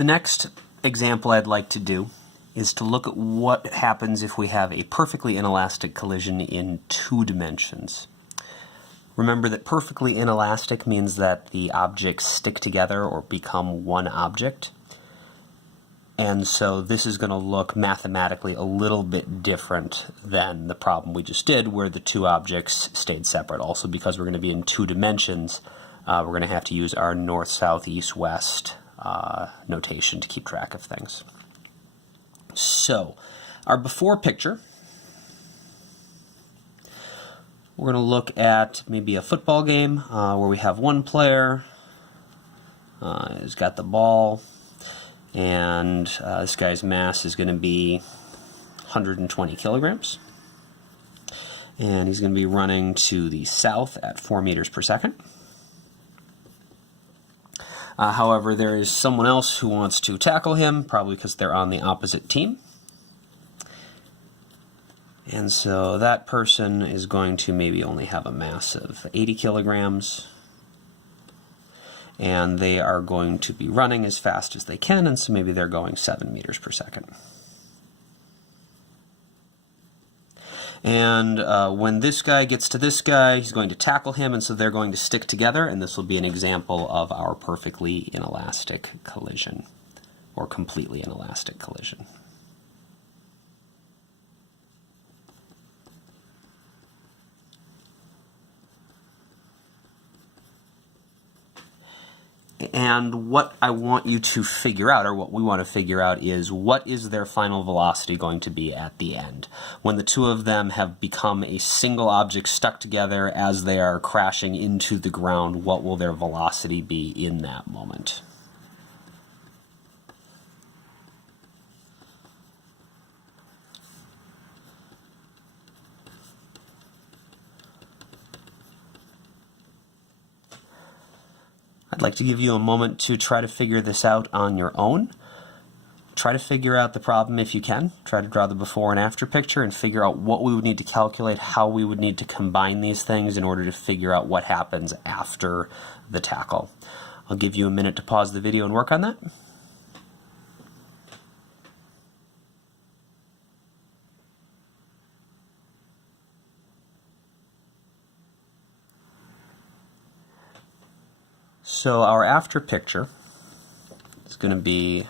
The next example I'd like to do is to look at what happens if we have a perfectly inelastic collision in 2 dimensions. Remember that perfectly inelastic means that the objects stick together or become one object. And so this is going to look mathematically a little bit different than the problem we just did where the 2 objects stayed separate. Also, because we're going to be in 2 dimensions, we're going to have to use our north, south, east, west notation to keep track of things. So, our before picture, we're going to look at maybe a football game where we have one player who's got the ball, and this guy's mass is going to be 120 kilograms. And he's going to be running to the south at 4 meters per second. However, there is someone else who wants to tackle him, probably because they're on the opposite team. And so that person is going to maybe only have a mass of 80 kilograms. And they are going to be running as fast as they can, and so maybe they're going 7 meters per second. And when this guy gets to this guy, he's going to tackle him, and so they're going to stick together, and this will be an example of our perfectly inelastic collision, or completely inelastic collision. And what I want you to figure out, or what we want to figure out, is what is their final velocity going to be at the end? When the 2 of them have become a single object stuck together as they are crashing into the ground, what will their velocity be in that moment? I'd like to give you a moment to try to figure this out on your own. Try to figure out the problem if you can. Try to draw the before and after picture and figure out what we would need to calculate, how we would need to combine these things in order to figure out what happens after the tackle. I'll give you a minute to pause the video and work on that. So our after picture is going to be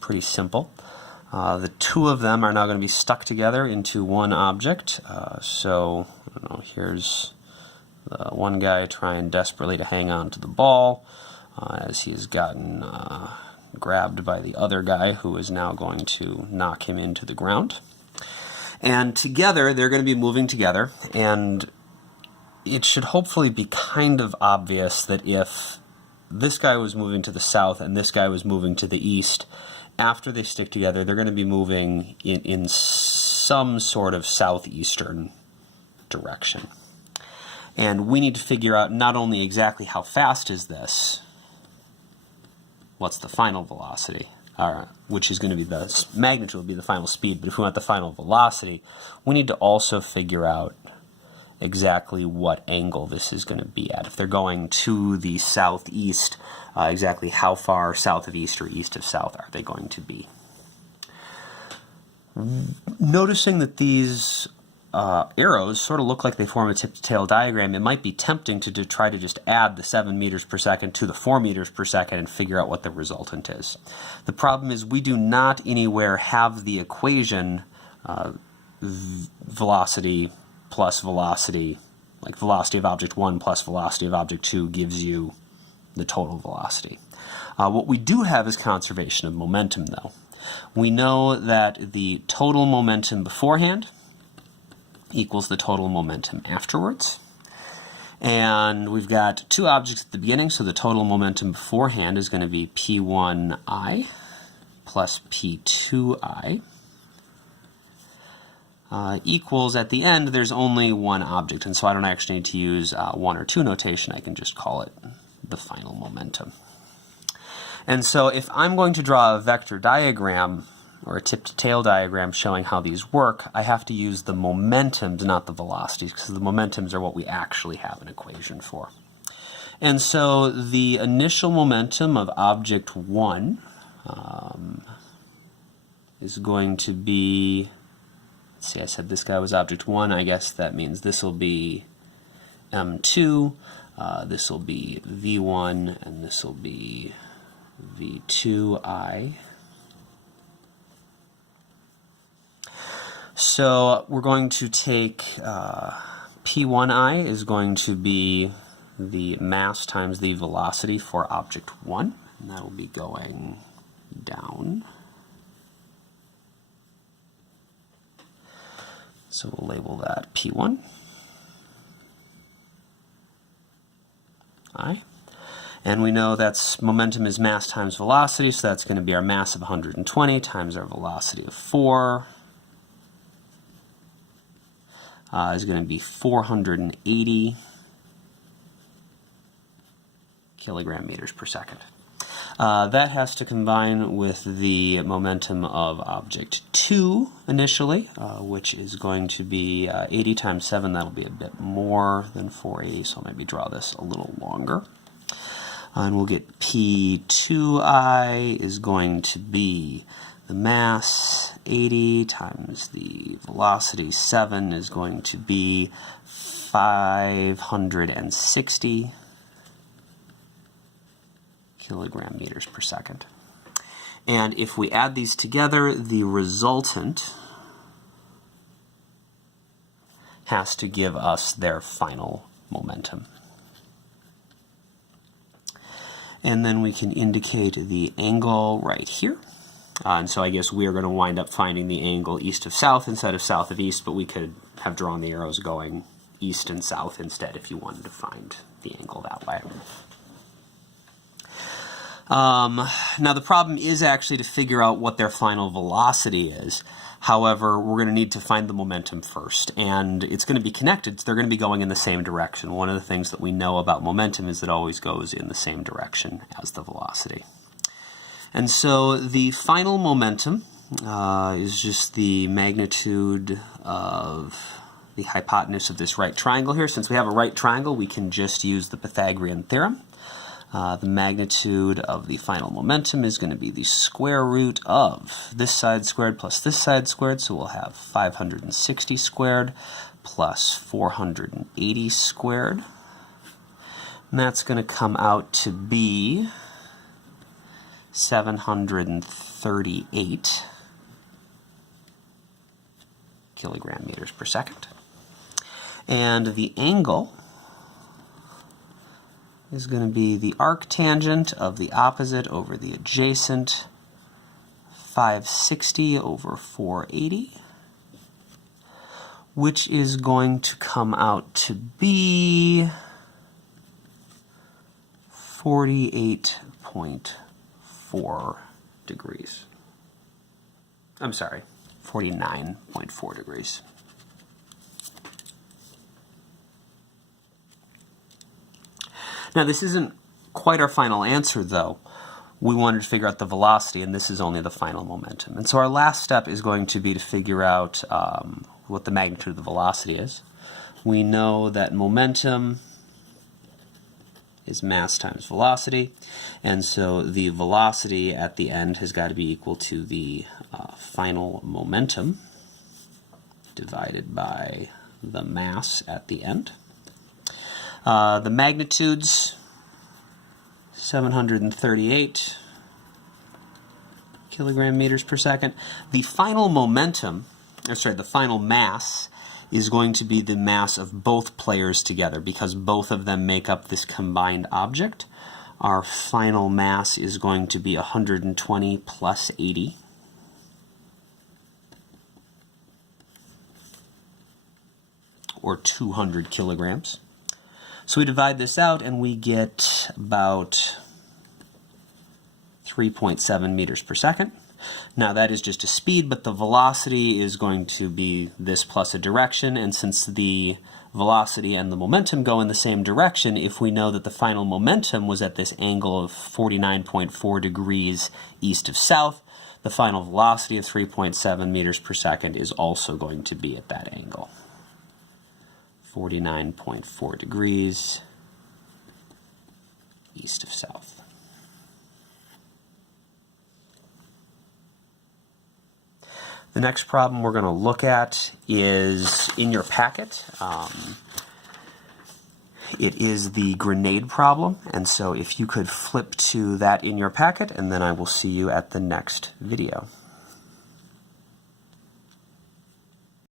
pretty simple. The 2 of them are now going to be stuck together into one object. So I don't know, here's the one guy trying desperately to hang on to the ball as he's gotten grabbed by the other guy who is now going to knock him into the ground. And together they're going to be moving together, and it should hopefully be kind of obvious that if this guy was moving to the south and this guy was moving to the east, after they stick together, they're going to be moving in some sort of southeastern direction. And we need to figure out not only exactly how fast is this, what's the final velocity, which is going to be the magnitude, will be the final speed, but if we want the final velocity, we need to also figure out exactly what angle this is going to be at. If they're going to the southeast, exactly how far south of east or east of south are they going to be? Noticing that these arrows sort of look like they form a tip-to-tail diagram, it might be tempting to try to just add the 7 meters per second to the 4 meters per second and figure out what the resultant is. The problem is we do not anywhere have the equation velocity plus velocity, like velocity of object 1 plus velocity of object 2 gives you the total velocity. What we do have is conservation of momentum, though. We know that the total momentum beforehand equals the total momentum afterwards. And we've got 2 objects at the beginning, so the total momentum beforehand is going to be P1I plus P2I. Equals, at the end, there's only 1 object, and so I don't actually need to use 1 or 2 notation. I can just call it the final momentum. And so if I'm going to draw a vector diagram, or a tip-to-tail diagram showing how these work, I have to use the momentums, not the velocities, because the momentums are what we actually have an equation for. And so the initial momentum of object 1 is going to be, let's see, I said this guy was object 1. I guess that means this will be M2, this will be V1, and this will be V2I. So we're going to take P1I is going to be the mass times the velocity for object 1, and that will be going down. So we'll label that P1. I. And we know that's momentum is mass times velocity, so that's going to be our mass of 120 times our velocity of 4 is going to be 480 kilogram meters per second. That has to combine with the momentum of object 2 initially, which is going to be 80 times 7. That'll be a bit more than 480, so I'll maybe draw this a little longer. And we'll get P2I is going to be the mass 80 times the velocity 7 is going to be 560 kilogram meters per second. And if we add these together, the resultant has to give us their final momentum. And then we can indicate the angle right here. And so I guess we are going to wind up finding the angle east of south instead of south of east, but we could have drawn the arrows going east and south instead if you wanted to find the angle that way. Now the problem is actually to figure out what their final velocity is. However, we're going to need to find the momentum first, and it's going to be connected, so they're going to be going in the same direction. One of the things that we know about momentum is it always goes in the same direction as the velocity. And so the final momentum is just the magnitude of the hypotenuse of this right triangle here. Since we have a right triangle, we can just use the Pythagorean theorem. The magnitude of the final momentum is going to be the square root of this side squared plus this side squared, so we'll have 560 squared plus 480 squared. And that's going to come out to be 738 kilogram meters per second. And the angle is going to be the arctangent of the opposite over the adjacent, 560 over 480, which is going to come out to be 48.4 degrees. I'm sorry, 49.4 degrees. Now this isn't quite our final answer though. We wanted to figure out the velocity, and this is only the final momentum. And so our last step is going to be to figure out what the magnitude of the velocity is. We know that momentum is mass times velocity, and so the velocity at the end has got to be equal to the final momentum divided by the mass at the end. The magnitudes, 738 kilogram meters per second. The final momentum, the final mass is going to be the mass of both players together because both of them make up this combined object. Our final mass is going to be 120 plus 80. Or 200 kilograms. So we divide this out and we get about 3.7 meters per second. Now that is just a speed, but the velocity is going to be this plus a direction, and since the velocity and the momentum go in the same direction, if we know that the final momentum was at this angle of 49.4 degrees east of south, the final velocity of 3.7 meters per second is also going to be at that angle. 49.4 degrees east of south. The next problem we're going to look at is in your packet. It is the grenade problem, and so if you could flip to that in your packet, and then I will see you at the next video.